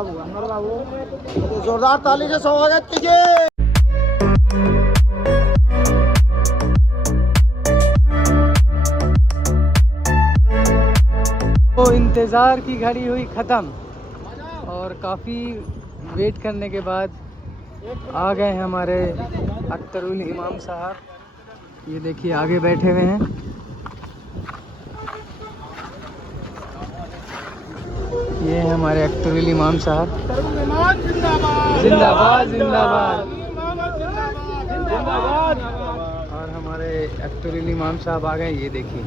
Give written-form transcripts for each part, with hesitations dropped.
अनवर बाबू जोरदार ताली से स्वागत कीजिए। तो इंतज़ार की घड़ी हुई ख़त्म और काफ़ी वेट करने के बाद आ गए हैं हमारे अख्तरुल इमाम साहब। ये देखिए आगे बैठे हुए हैं। ये हैं हमारे अख्तरुल इमाम साहब। जिंदाबाद जिंदाबाद जिंदाबाद। और हमारे अख्तरुल इमाम साहब आ गए। ये देखिए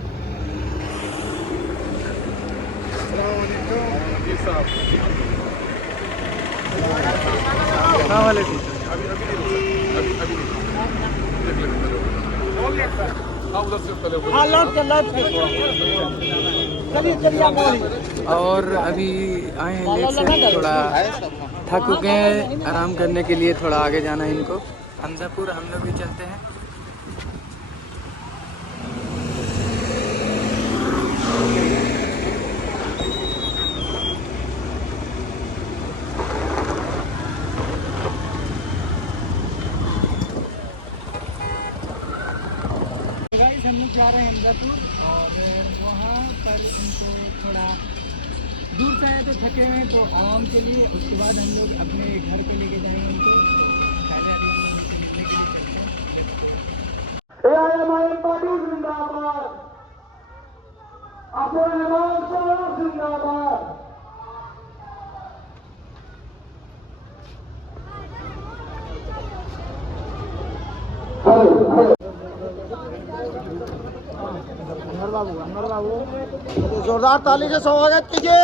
और अभी आए हैं लेट से, थोड़ा थक चुके हैं, आराम करने के लिए थोड़ा आगे जाना है इनको। हमजापुर हम लोग भी चलते हैं। हम लोग जा रहे हैं हमजापुर और वहाँ पर उनको थोड़ा दूर से आए तो थके हुए हैं, तो आराम के लिए उसके बाद हम लोग अपने घर पे लेके जाएंगे उनको। अनवर बाबू जोरदार ताली से स्वागत कीजिए।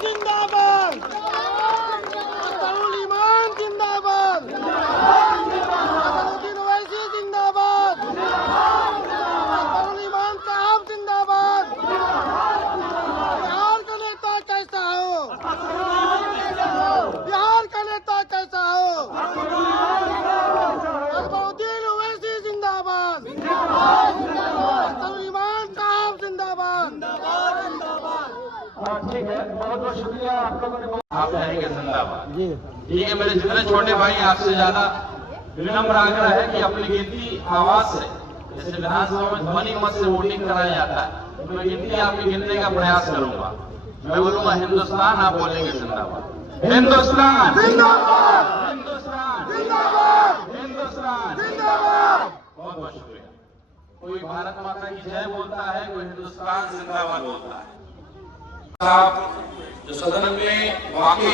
जिंदाबाद ईमान जिंदाबाद ओवैसी जिंदाबाद ईमान साहब जिंदाबाद। बिहार का नेता कैसा हो, बिहार का नेता कैसा हो। ठीक है, बहुत बहुत शुक्रिया आप लोगों ने। आप रहेंगे जिंदाबाद जी। ठीक है, मेरे जितने छोटे भाई आपसे ज्यादा विनम्र आग्रह है कि अपनी गिनती आवाज से, जैसे विधानसभा में ध्वनि मत से वोटिंग कराया जाता है, तो मैं गिनती आपकी गिनने का प्रयास करूंगा। मैं बोलूंगा हिंदुस्तान, आप बोलेंगे जिंदाबाद। हिंदुस्तान जिंदाबाद, हिंदुस्तान जिंदाबाद, हिंदुस्तान जिंदाबाद। बहुत बहुत शुक्रिया। कोई भारत माता की जय बोलता है, कोई हिंदुस्तान जिंदाबाद बोलता है। साहब जो सदन में वाकई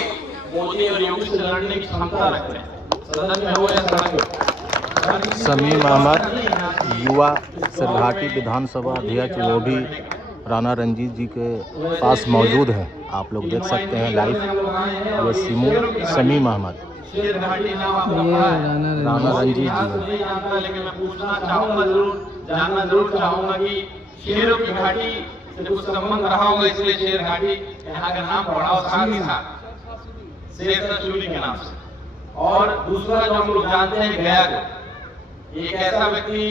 मोदी और योगी से लड़ने की क्षमता रखते हैं, सदन में हो या सड़क में। समीम अहमद युवा सरघाटी विधानसभा अध्यक्ष, वो भी राणा रंजीत जी के पास मौजूद है। आप लोग देख सकते हैं लाइव। ये समीम अहमद राणा रंजीत जी है। लेकिन मैं पूछना चाहूंगा, जानना जरूर चाहूंगा कि शेरों की घाटी से कुछ संबंध रहा होगा, इसलिए शेर घाटी यहाँ का नाम पड़ा और साथ ही साथ शेर तशूरी के नाम से। और दूसरा जो हम लोग जानते हैं गया को, एक ऐसा व्यक्ति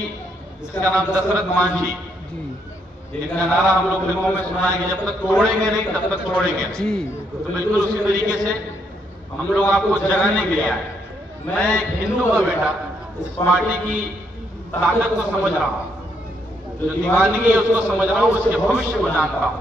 जिसका नाम दशरथ मांझी, जिनका नारा हम लोग फिल्मों में सुना है कि जब तक तोड़ेंगे नहीं तब तक छोड़ेंगे। तो बिल्कुल उसी तरीके से हम लोग आपको जगाने के लिए आए। मैं एक हिंदू का बेटा इस पार्टी की ताकत को समझ रहा हूँ, जो दीवानगी है उसको समझ रहा हूँ, उसके भविष्य को जानता हूँ।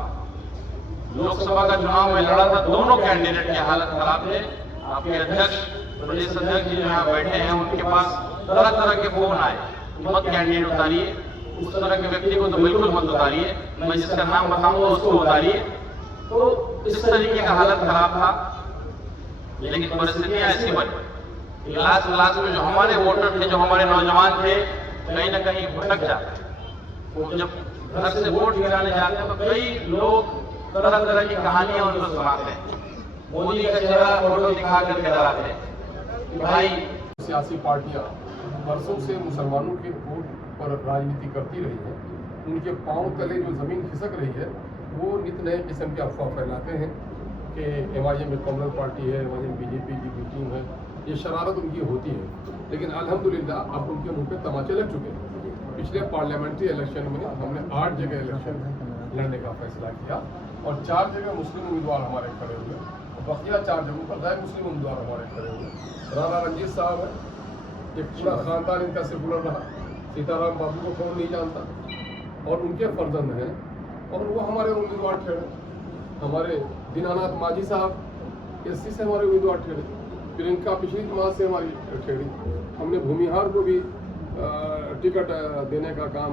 लोकसभा का चुनाव में लड़ा था, दोनों कैंडिडेट की हालत खराब है। आपके अध्यक्ष, प्रदेश अध्यक्ष जी जो यहाँ बैठे हैं, उनके पास तरह तरह के फोन आए, मत कैंडिडेट उतारिए, उस तरह के व्यक्ति को तो बिल्कुल मत उतारिए, मैं जिसका नाम बताऊंगा उसको उतारिए। तो इस तरीके का हालत खराब था, लेकिन परिस्थितियां ऐसी बनी। लास्ट में जो हमारे वोटर थे, जो हमारे नौजवान थे, कहीं ना कहीं भटक जाते। वो जब घर से वोट गिराने जाते हैं तो कई लोग तरह तरह की कहानियां उनको सुनाते हैं। मोदी का चेहरा फोटो दिखा कर डराते हैं। भाई सियासी पार्टियां वर्षों से मुसलमानों के वोट पर राजनीति करती रही है। उनके पांव तले जो जमीन खिसक रही है, वो नित नए किस्म की अफवाह फैलाते हैं कि MIM में कम्युनल पार्टी है, MIM BJP की भी टीम है। ये शरारत उनकी होती है, लेकिन अल्हम्दुलिल्लाह अब उनके मुंह पे तमाचे लग चुके हैं। पिछले पार्लियामेंट्री इलेक्शन में हमने 8 जगह इलेक्शन लड़ने का फैसला किया और 4 जगह मुस्लिम उम्मीदवार हमारे खड़े हुए और बकिया 4 जगहों पर गैर मुस्लिम उम्मीदवार हमारे खड़े हुए। राणा रंजीत साहब है, एक पूरा खानदान इनका सेकुलर रहा, सीताराम बाबू को कौन नहीं जानता, और उनके फर्जंद हैं और वो हमारे उम्मीदवार ठहरे। हमारे दीनानाथ मांझी साहब एससी से हमारे उम्मीदवार ठहरे, प्रियंका पिछली जमात से हमारी ठहरी। हमने भूमिहार को भी टिकट देने का काम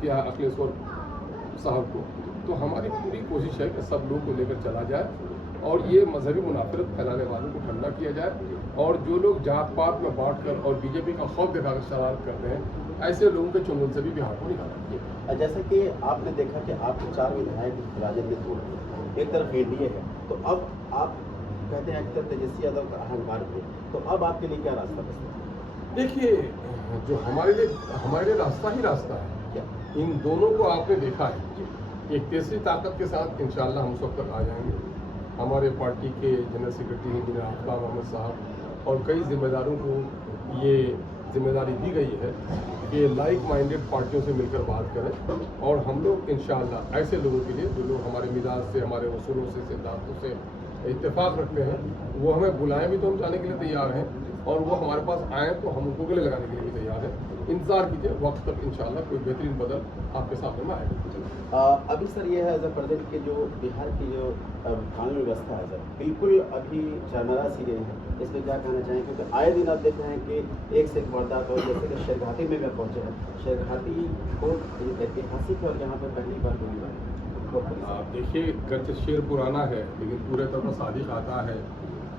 किया अखिलेश्वर साहब को। तो हमारी पूरी कोशिश है कि सब लोग को लेकर चला जाए और ये मजहबी मुनाफरत फैलाने वालों को ठंडा किया जाए, और जो लोग जात पात में बांट कर और बीजेपी का खौफ दिखाकर शरारत करते हैं, ऐसे लोगों के चुंगल से भी बिहार को निकाला। जैसा कि आपने देखा कि आपके 4 विधायक राजद ने तोड़ दिए, एक तरफ एनडीए है, तो अब आप कहते हैं कि तेजस्वी यादव का अहंकार थे, तो अब आपके लिए क्या रास्ता बचता है? देखिए, जो हमारे लिए रास्ता ही रास्ता है। इन दोनों को आपने देखा है, एक तीसरी ताकत के साथ इंशाल्लाह हम सब तक आ जाएंगे। हमारे पार्टी के general secretary engineer Aftab Ahmad साहब और कई जिम्मेदारों को ये जिम्मेदारी दी गई है कि लाइक माइंडेड पार्टियों से मिलकर बात करें, और हम लोग इंशाल्लाह ऐसे लोगों के लिए जो लोग हमारे मिजाज से, हमारे उसूलों से, सिद्धांतों से इत्तेफाक रखते हैं, वो हमें बुलाएं भी तो हम जाने के लिए तैयार हैं, और वो हमारे पास आएँ तो हम उनको गले लगाने के लिए भी तैयार हैं। इंतजार कीजिए, वक्त तक इंशाल्लाह कोई बेहतरीन बदल आपके सामने में आएगा। अभी सर ये है सर प्रदेश के जो बिहार की जो कानून व्यवस्था है सर, बिल्कुल अभी चरमरा सी रही है, इस पर क्या कहना चाहेंगे? क्योंकि आए दिन आप देख रहे हैं कि एक से एक वारदात, और जैसे कि शेरघाटी में मैं पहुँचे हैं, शेरघाटी को ऐतिहासिक है और यहाँ पर पहली बार गोली मारी। आप देखिए, गर्च शेर पुराना है लेकिन पूरे तरह सादिक आता है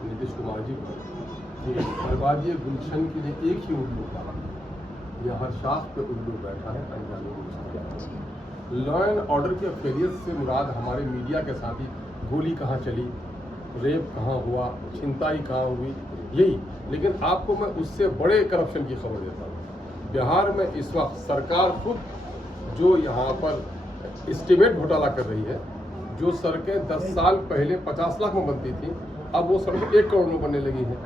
नीतीश कुमार जी को कि बर्बादी गुलशन के लिए एक ही उल्लू था, यह हर शाख पे उल्लू बैठा है अनजाने में। लॉ एंड ऑर्डर के फेलियर से मुराद हमारे मीडिया के साथ ही गोली कहाँ चली, रेप कहाँ हुआ, छिनताई कहाँ हुई, यही। लेकिन आपको मैं उससे बड़े करप्शन की खबर देता हूँ। बिहार में इस वक्त सरकार खुद जो यहाँ पर एस्टीमेट घोटाला कर रही है, जो सड़कें 10 साल पहले 50 लाख में बनती थी, अब वो सड़कें 1 करोड़ में बनने लगी हैं।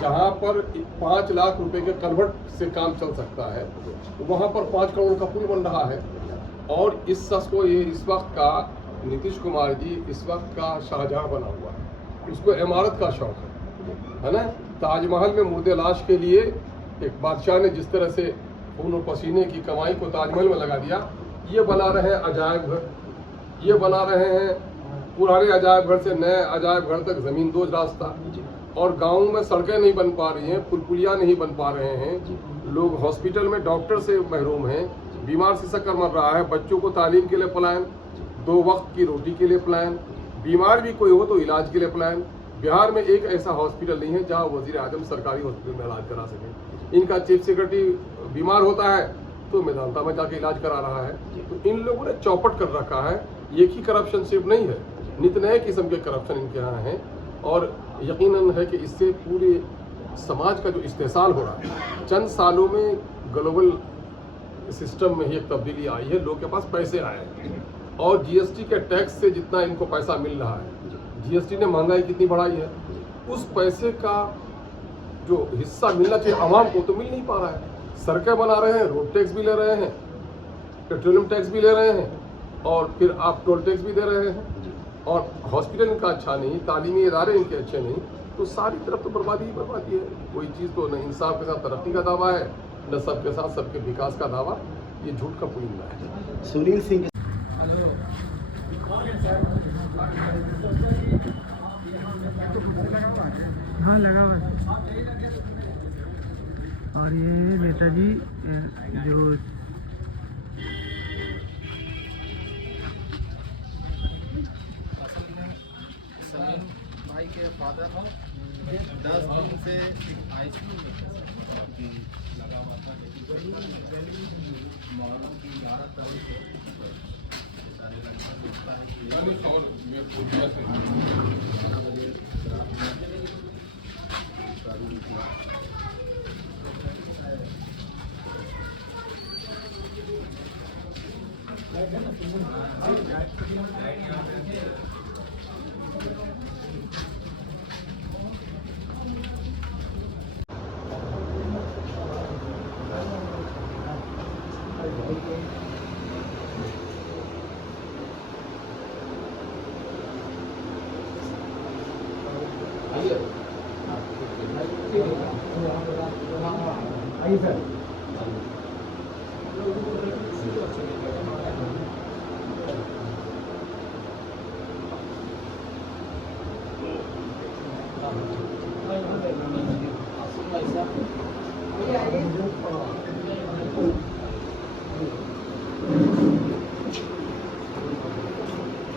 जहाँ पर 5 लाख रुपए के कन्वर्ट से काम चल सकता है, वहाँ पर 5 करोड़ का पुल बन रहा है। और इस शख्स को ये इस वक्त का नीतीश कुमार जी इस वक्त का शाहजहां बना हुआ है, उसको इमारत का शौक है ना। ताजमहल में मुर्दे लाश के लिए एक बादशाह ने जिस तरह से खून और पसीने की कमाई को ताजमहल में लगा दिया, ये बना रहे हैं अजायब घर, ये बना रहे हैं पुराने अजायब घर से नए अजायब घर तक ज़मीन दोज रास्ता, और गाँव में सड़कें नहीं बन पा रही हैं, पुल-पुलिया नहीं बन पा रहे हैं, लोग हॉस्पिटल में डॉक्टर से महरूम हैं, बीमार सिसक कर मर रहा है, बच्चों को तालीम के लिए पलायन, 2 वक्त की रोटी के लिए पलायन, बीमार भी कोई हो तो इलाज के लिए पलायन। बिहार में एक ऐसा हॉस्पिटल नहीं है जहां वजीर आजम सरकारी हॉस्पिटल में इलाज करा सके। इनका चीफ सेक्रेटरी बीमार होता है तो मेदांता में जाके इलाज करा रहा है। तो इन लोगों ने चौपट कर रखा है। एक ही करप्शन सिर्फ नहीं है, नित नए किस्म के करप्शन इनके यहाँ हैं, और यकीनन है कि इससे पूरे समाज का जो इस्तेसाल हो रहा है, चंद सालों में ग्लोबल सिस्टम में ही एक तब्दीली आई है। लोग के पास पैसे आए हैं, और जीएसटी के टैक्स से जितना इनको पैसा मिल रहा है, जीएसटी ने महंगाई कितनी बढ़ाई है, उस पैसे का जो हिस्सा मिलना चाहिए आवाम को तो मिल नहीं पा रहा है। सड़कें बना रहे हैं, रोड टैक्स भी ले रहे हैं, पेट्रोलियम टैक्स भी ले रहे हैं, और फिर आप टोल टैक्स भी दे रहे हैं, और हॉस्पिटल इनका अच्छा नहीं, तालीमी इदारे इनके अच्छे नहीं, तो सारी तरफ तो बर्बादी ही बर्बादी है। कोई चीज़ तो न इंसाफ के साथ तरक्की का दावा है, न सबके साथ सबके विकास का दावा, ये झूठ का पुलिंदा है। सुनील सिंह हाँ लगा हुआ है। और ये नेताजी जो सलीम भाई के फादर 10 दिन से आईसीयू में लगा हुआ था। मुहर्रम की 11 तारीख को देखता है कि 11 बजे रात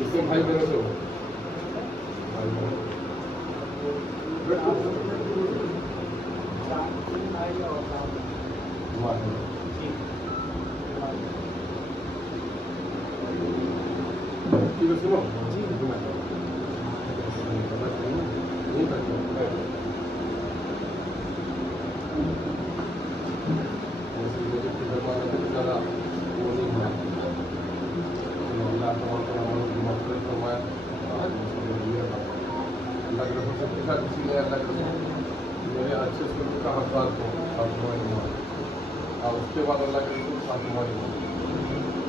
इससे भाई मेरे से हो मेरे अच्छे स्कूल का हकदार को और उसके बाद अल्लाह के रसूल फातिमा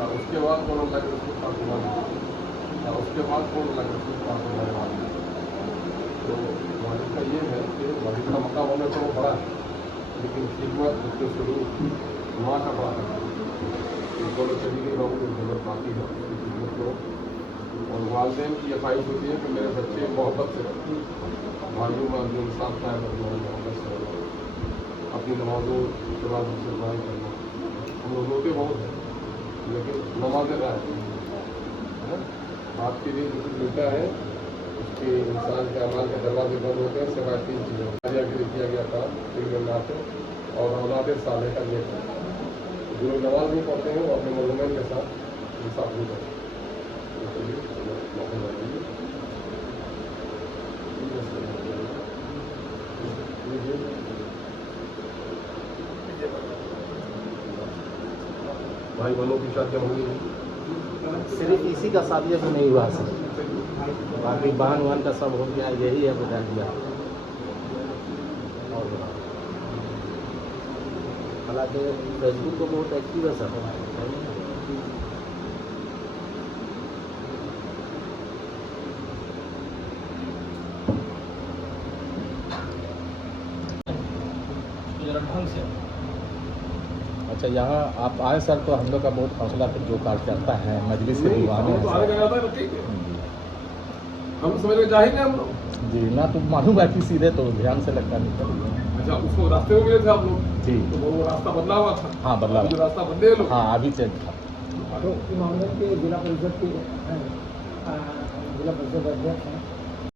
और उसके बाद कौन अल्लाह के रसूल फातिमा और उसके बाद कौन अल्लाह के रसूल फातिमा। तो वालिद का ये है कि वालिद का मकाम होने तो वो बड़ा है, लेकिन खिदमत उसके शुरू माँ का बड़ा है। दोनों चली गई लोगों की जरूरत बाकी है खिदमत को। और वालदेन की ये ख्वाहिश होती है कि मेरे बच्चे मोहब्बत से रहें, भाइयों में जो इंसाफ कायम रखना, मोहब्बत से रहना, अपनी नमाजों के बाद मुसलमान करना। हम लोग रोते बहुत हैं लेकिन नमाजें गायब है ना। आपके लिए जो कुछ मिलता है उसके इंसान के अमाल के दरवाजे बंद होते हैं सिवाय 3 चीज़ों के लिए किया गया था नाते और औलाद साले का ये है। जो लोग नमाज नहीं पढ़ते हैं वो अपने मुलमैन के साथ इंसाफ नहीं करते। भाई बहनों की शादी होंगी सिर्फ इसी का शादी अभी नहीं हुआ सर, बाकी बहन वहन का सब हो गया, यही है बता दिया। और हालांकि फेसबुक तो बहुत एक्टिव है सर। ढंग से अच्छा, यहाँ आप आए सर तो हम लोग का बहुत हौसला फिर जो कार्यकर्ता है मजलिस से दीवाने हैं हम समझ में जाएंगे हम लोग। जी ना, तो मालूम है कि सीधे तो ध्यान से लगता नहीं। अच्छा, उसको रास्ते में मिले थे आप लोग? जी, तो वो रास्ता बदला हुआ था? हाँ बदला जो रास्ता बदले लोग? हाँ अभी चेंज था। तो इमामगंज के जिला परिषद के जिला परिषद अध्यक्ष हैं